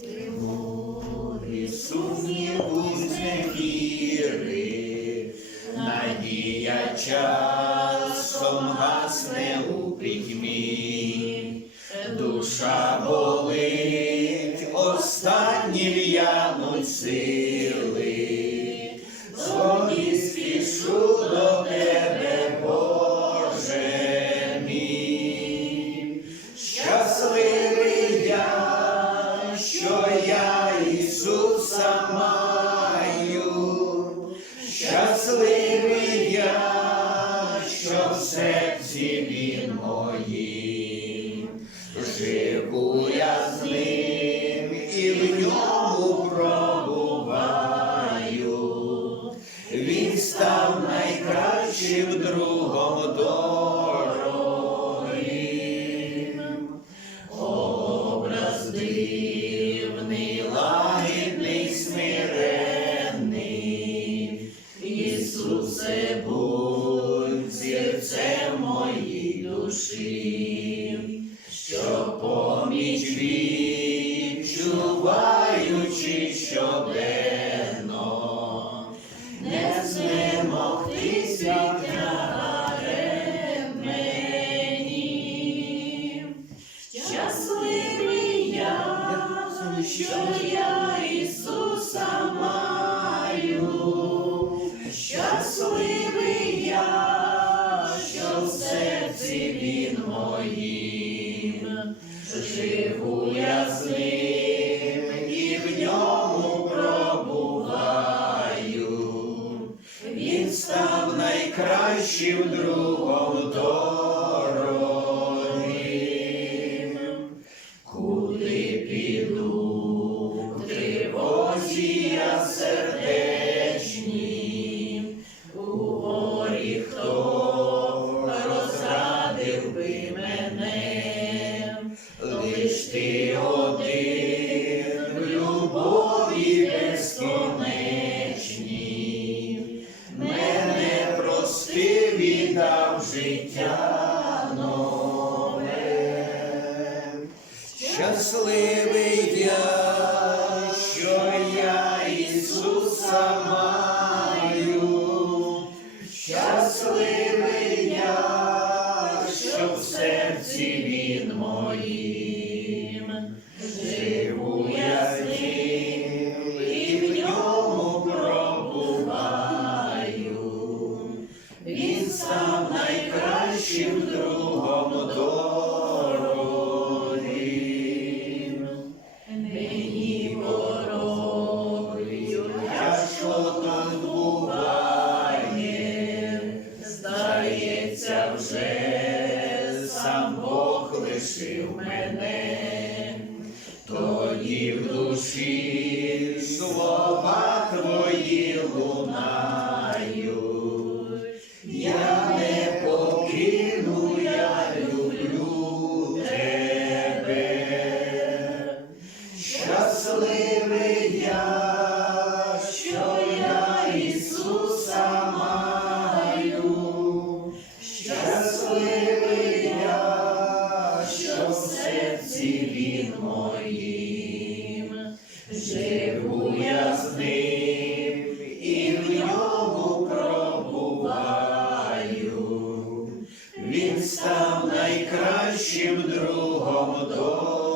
Тривоги, сумніву зневіри, надія часом гасне у пітьмі, душа болить, останні в'януть сили, другом дорогим. Образ дивний, лагідний, смирений, Ісусе, будь зірцем моїй душі, що я Ісуса маю, щасливий я, що в серці Він моїм, живу я з ним і в ньому пробуваю. Він став найкращим другом життя нове. Щасливий я, вже сам Бог лишив мене, тоді в душі слова твої лунають. що в серці він моїм, живу я з і в ньому пробуваю, він став найкращим другом до.